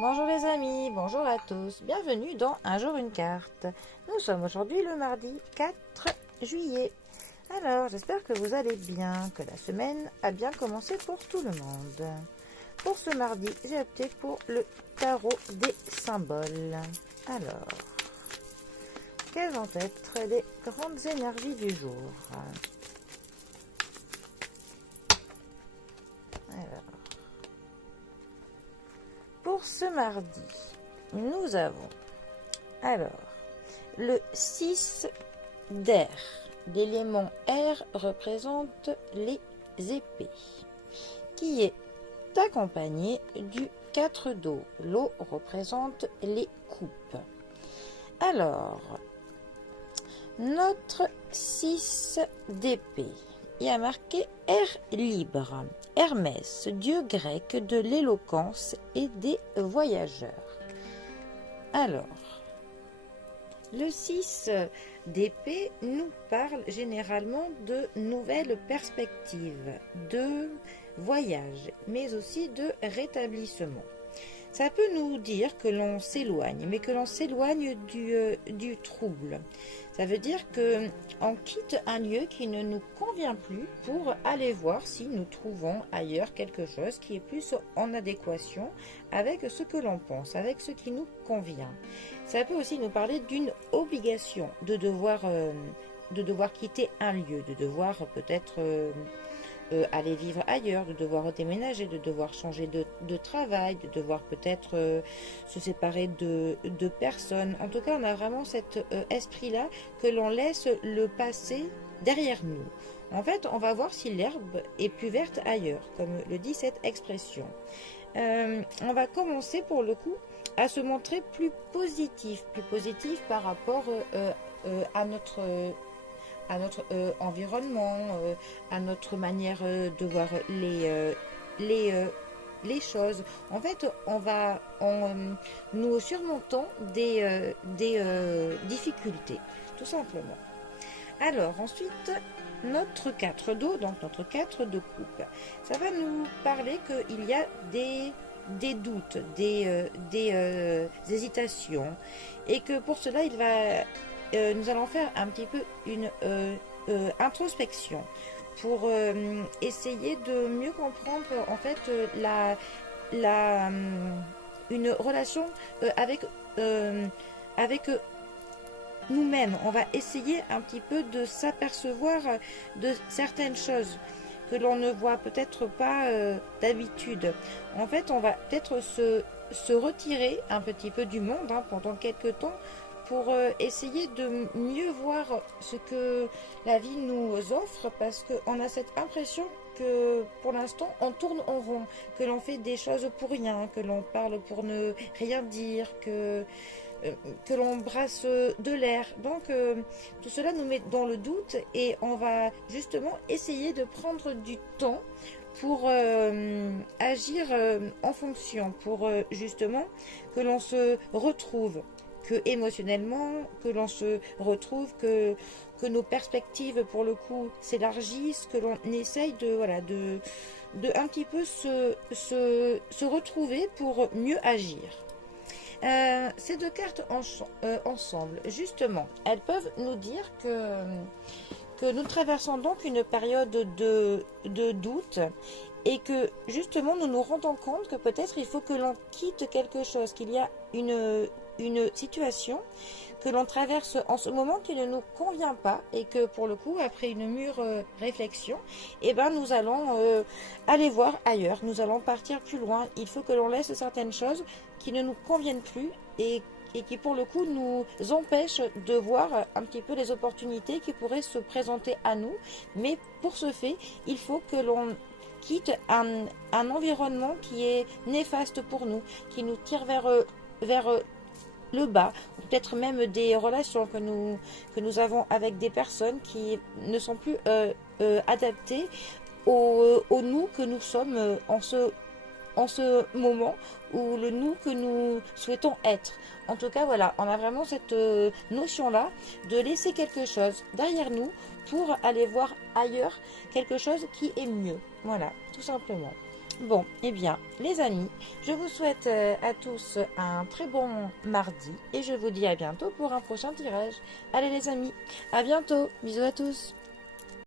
Bonjour les amis, bonjour à tous, bienvenue dans Un jour une carte. Nous sommes aujourd'hui le mardi 4 juillet. Alors, j'espère que vous allez bien, que la semaine a bien commencé pour tout le monde. Pour ce mardi, j'ai opté pour le tarot des symboles. Alors, quelles vont être les grandes énergies du jour? Alors, pour ce mardi, nous avons le 6 d'air. L'élément air représente les épées, qui est accompagné du 4 d'eau. L'eau représente les coupes. Alors, notre 6 d'épée, il y a marqué air libre. Hermès, dieu grec de l'éloquence et des voyageurs. Alors, le 6 d'épée nous parle généralement de nouvelles perspectives, de voyage, mais aussi de rétablissement. Ça peut nous dire que l'on s'éloigne, mais que l'on s'éloigne du trouble. Ça veut dire qu'on quitte un lieu qui ne nous convient plus pour aller voir si nous trouvons ailleurs quelque chose qui est plus en adéquation avec ce que l'on pense, avec ce qui nous convient. Ça peut aussi nous parler d'une obligation de devoir quitter un lieu, de devoir peut-être aller vivre ailleurs, de devoir déménager, de devoir changer de travail, de devoir peut-être se séparer de personnes. En tout cas, on a vraiment cet esprit-là que l'on laisse le passé derrière nous. En fait, on va voir si l'herbe est plus verte ailleurs, comme le dit cette expression. On va commencer pour le coup à se montrer plus positif par rapport à notre environnement, à notre manière de voir les choses. En fait, nous surmontons des difficultés, tout simplement. Alors, ensuite, notre 4 d'eau, donc notre 4 de coupe, ça va nous parler qu'il y a des doutes, des hésitations, et que pour cela, nous allons faire un petit peu une introspection pour essayer de mieux comprendre en fait une relation avec nous-mêmes. On va essayer un petit peu de s'apercevoir de certaines choses que l'on ne voit peut-être pas d'habitude. En fait, on va peut-être se retirer un petit peu du monde pendant quelques temps pour essayer de mieux voir ce que la vie nous offre, parce qu'on a cette impression que pour l'instant on tourne en rond, que l'on fait des choses pour rien, que l'on parle pour ne rien dire, que l'on brasse de l'air. Donc tout cela nous met dans le doute et on va justement essayer de prendre du temps pour agir en fonction, pour justement que l'on se retrouve, que émotionnellement, que l'on se retrouve, que nos perspectives pour le coup s'élargissent, que l'on essaye de un petit peu se retrouver pour mieux agir. Ces deux cartes ensemble, justement, elles peuvent nous dire que nous traversons donc une période de doute, et que justement nous nous rendons compte que peut-être il faut que l'on quitte quelque chose, qu'il y a une situation que l'on traverse en ce moment qui ne nous convient pas, et que pour le coup, après une mûre réflexion, nous allons aller voir ailleurs, nous allons partir plus loin. Il faut que l'on laisse certaines choses qui ne nous conviennent plus et qui pour le coup nous empêchent de voir un petit peu les opportunités qui pourraient se présenter à nous. Mais pour ce fait, il faut que l'on quitte un environnement qui est néfaste pour nous, qui nous tire vers le bas, ou peut-être même des relations que nous avons avec des personnes qui ne sont plus adaptées au nous que nous sommes en ce moment, ou le nous que nous souhaitons être. En tout cas, voilà, on a vraiment cette notion-là de laisser quelque chose derrière nous pour aller voir ailleurs quelque chose qui est mieux. Voilà, tout simplement. Bon, eh bien, les amis, je vous souhaite à tous un très bon mardi et je vous dis à bientôt pour un prochain tirage. Allez les amis, à bientôt, bisous à tous.